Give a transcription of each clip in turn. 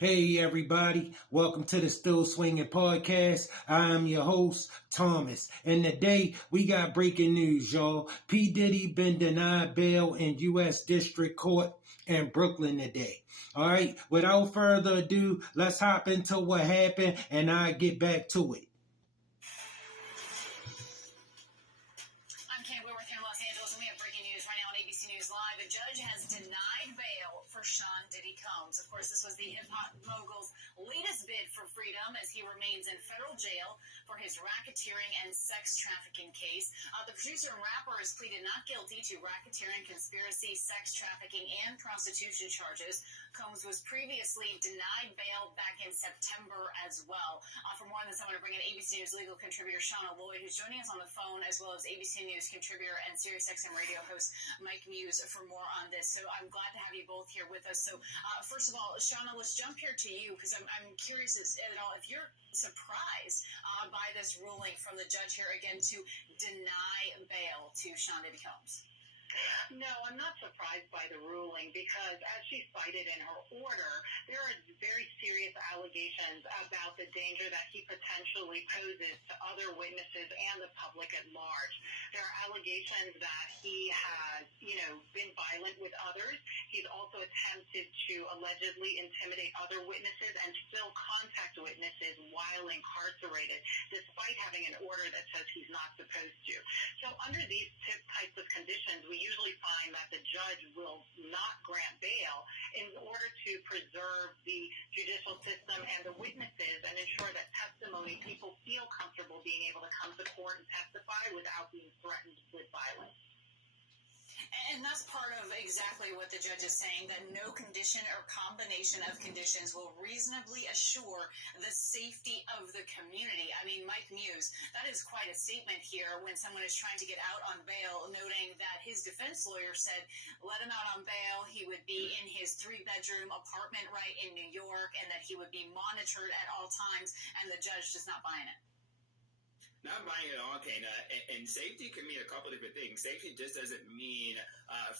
Hey everybody, welcome to the Still Swinging Podcast. I am your host, Thomas. And today we got breaking news, y'all. PDiddy been denied bail in U.S. District Court in Brooklyn today. Alright, without further ado, let's hop into what happened and I'll get back to it. Live, a judge has denied bail for Sean Diddy Combs. Of course, this was the hip-hop mogul's latest bid for freedom as he remains in federal jail for his racketeering and sex trafficking case. The producer and rapper has pleaded not guilty to racketeering, conspiracy, sex trafficking, and prostitution charges. Combs was previously denied bail back in September as well. For more on this, I want to bring in ABC News legal contributor Shauna Lloyd, who's joining us on the phone, as well as ABC News contributor and SiriusXM radio host Mike Muse for more on this. So I'm glad to have you both here with us. So first of all, Shauna, let's jump here to you because I'm curious if you're surprised by this ruling from the judge here again to deny bail to Sean Diddy Combs. No, I'm not surprised by the ruling because, as she cited in her order, there are very serious allegations about the danger that he potentially poses to other witnesses and the public at large. There are allegations that he has, been violent with others. He's also attempted to allegedly intimidate other witnesses and still contact witnesses while incarcerated, despite having an order that says he's not supposed to. So under these types of conditions, we usually find that the judge will not grant bail in order to preserve the judicial system and the witnesses and ensure that people feel comfortable being able to come to court and testify without being threatened with violence. And that's part of exactly what the judge is saying, that no condition or combination of conditions will reasonably assure the safety of the community. I mean, Mike Muse, that is quite a statement here when someone is trying to get out on bail, noting that his defense lawyer said, let him out on bail, he would be in his 3-bedroom apartment right in New York, and that he would be monitored at all times, and the judge just not buying it. Not buying it all, Kana. And safety can mean a couple different things. Safety just doesn't mean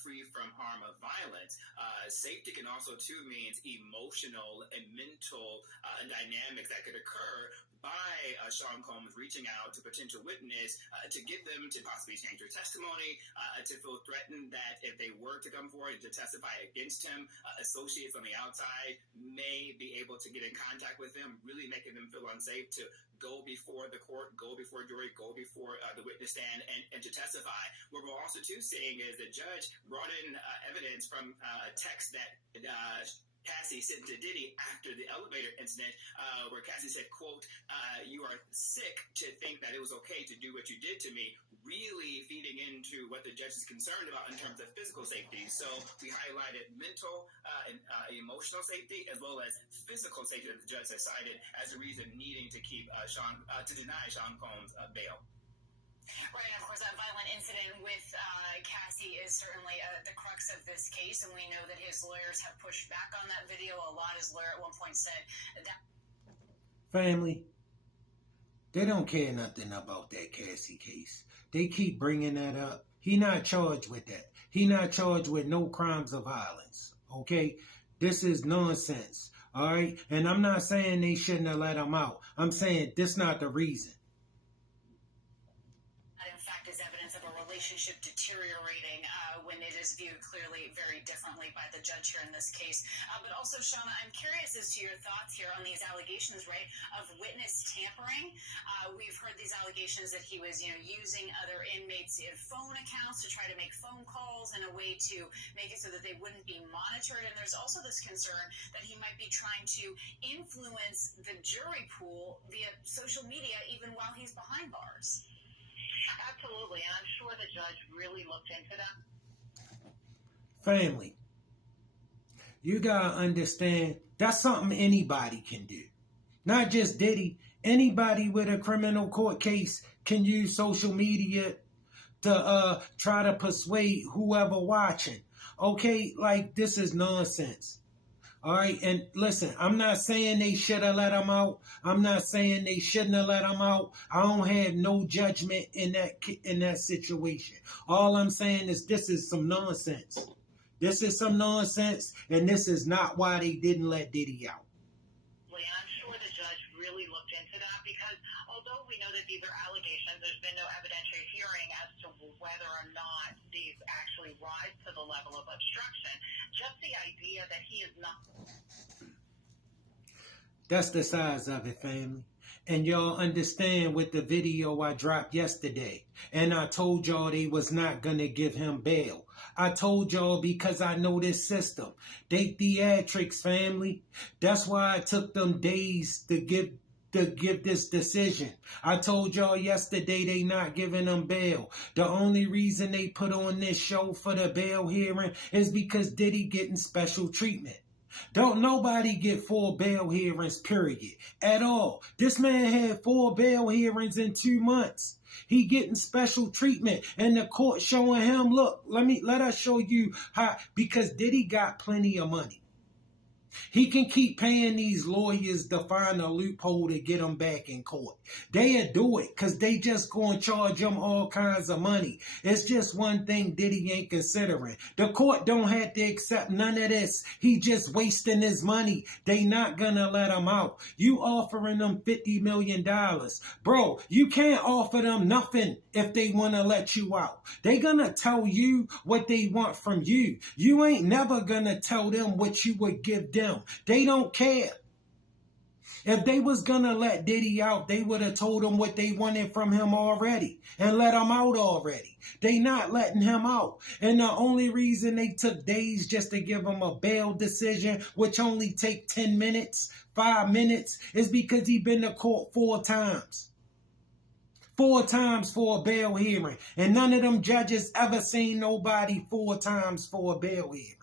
free from harm of violence. Safety can also, too, means emotional and mental dynamics that could occur by Sean Combs reaching out to potential witness to get them to possibly change their testimony, to feel threatened that if they were to come forward to testify against him, associates on the outside may be able to get in contact with them, really making them feel unsafe to go before the court, go before jury, go before the witness stand, and to testify. What we're also, too, seeing is the judge brought in evidence from a text that Cassie sent to Diddy after the elevator incident, where Cassie said, quote, you are sick to think that it was okay to do what you did to me, really feeding into what the judge is concerned about in terms of physical safety. So we highlighted mental and emotional safety as well as physical safety that the judge has cited as a reason needing to keep to deny Sean Combs bail. Right, and of course, that violent incident with Cassie is certainly the crux of this case, and we know that his lawyers have pushed back on that video a lot. His lawyer at one point said that... Family, they don't care nothing about that Cassie case. They keep bringing that up. He not charged with that. He not charged with no crimes of violence, okay? This is nonsense, all right? And I'm not saying they shouldn't have let him out. I'm saying this not the reason. Is evidence of a relationship deteriorating when it is viewed clearly very differently by the judge here in this case. But also, Shauna, I'm curious as to your thoughts here on these allegations, right, of witness tampering. We've heard these allegations that he was, using other inmates' phone accounts to try to make phone calls in a way to make it so that they wouldn't be monitored. And there's also this concern that he might be trying to influence the jury pool via social media even while he's behind bars. Absolutely, and I'm sure the judge really looked into that. Family, you gotta understand that's something anybody can do. Not just Diddy. Anybody with a criminal court case can use social media to try to persuade whoever watching. Okay, like this is nonsense. All right, and listen, I'm not saying they should have let him out. I'm not saying they shouldn't have let him out. I don't have no judgment in that situation. All I'm saying is this is some nonsense. This is some nonsense, and this is not why they didn't let Diddy out. we know that these are allegations. There's been no evidentiary hearing as to whether or not these actually rise to the level of obstruction. Just the idea that he is not... That's the size of it, family. And y'all understand with the video I dropped yesterday. And I told y'all they was not going to give him bail. I told y'all because I know this system. They theatrics, family. That's why it took them days to give this decision. I told y'all yesterday they not giving them bail. The only reason they put on this show for the bail hearing is because Diddy getting special treatment. Don't nobody get 4 bail hearings, period, at all. This man had 4 bail hearings in 2 months. He getting special treatment, and the court showing him, look, let us show you how, because Diddy got plenty of money. He can keep paying these lawyers to find a loophole to get them back in court. They'll do it because they just going to charge them all kinds of money. It's just one thing Diddy ain't considering. The court don't have to accept none of this. He just wasting his money. They not going to let him out. You offering them $50 million. Bro, you can't offer them nothing if they want to let you out. They going to tell you what they want from you. You ain't never going to tell them what you would give them. They don't care. If they was gonna let Diddy out, they would have told him what they wanted from him already and let him out already. They not letting him out. And the only reason they took days just to give him a bail decision, which only take 10 minutes, 5 minutes, is because he been to court 4 times. 4 times for a bail hearing. And none of them judges ever seen nobody 4 times for a bail hearing.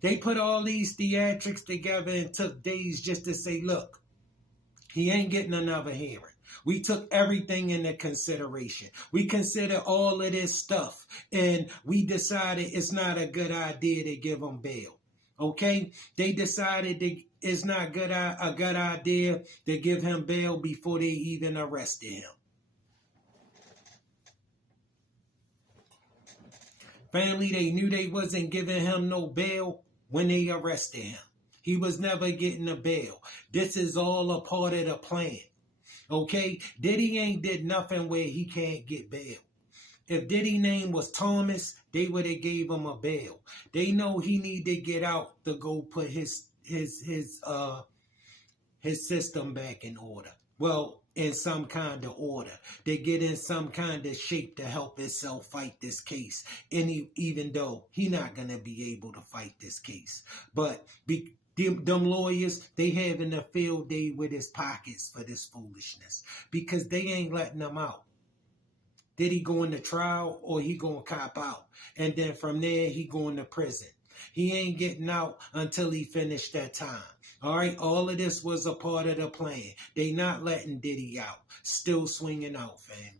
They put all these theatrics together and took days just to say, look, he ain't getting another hearing. We took everything into consideration. We considered all of this stuff, and we decided it's not a good idea to give him bail. Okay? They decided it's not a good idea to give him bail before they even arrested him. Family, they knew they wasn't giving him no bail when they arrested him. He was never getting a bail. This is all a part of the plan. Okay? Diddy ain't did nothing where he can't get bail. If Diddy's name was Thomas, they would have gave him a bail. They know he need to get out to go put his system back in order. Well, in some kind of order. They get in some kind of shape to help himself fight this case. And even though he not going to be able to fight this case. But them lawyers, they having a field day with his pockets for this foolishness. Because they ain't letting him out. Did he go into trial or he going to cop out? And then from there, he going to prison. He ain't getting out until he finished that time. All right, all of this was a part of the plan. They not letting Diddy out. Still swinging out, fam.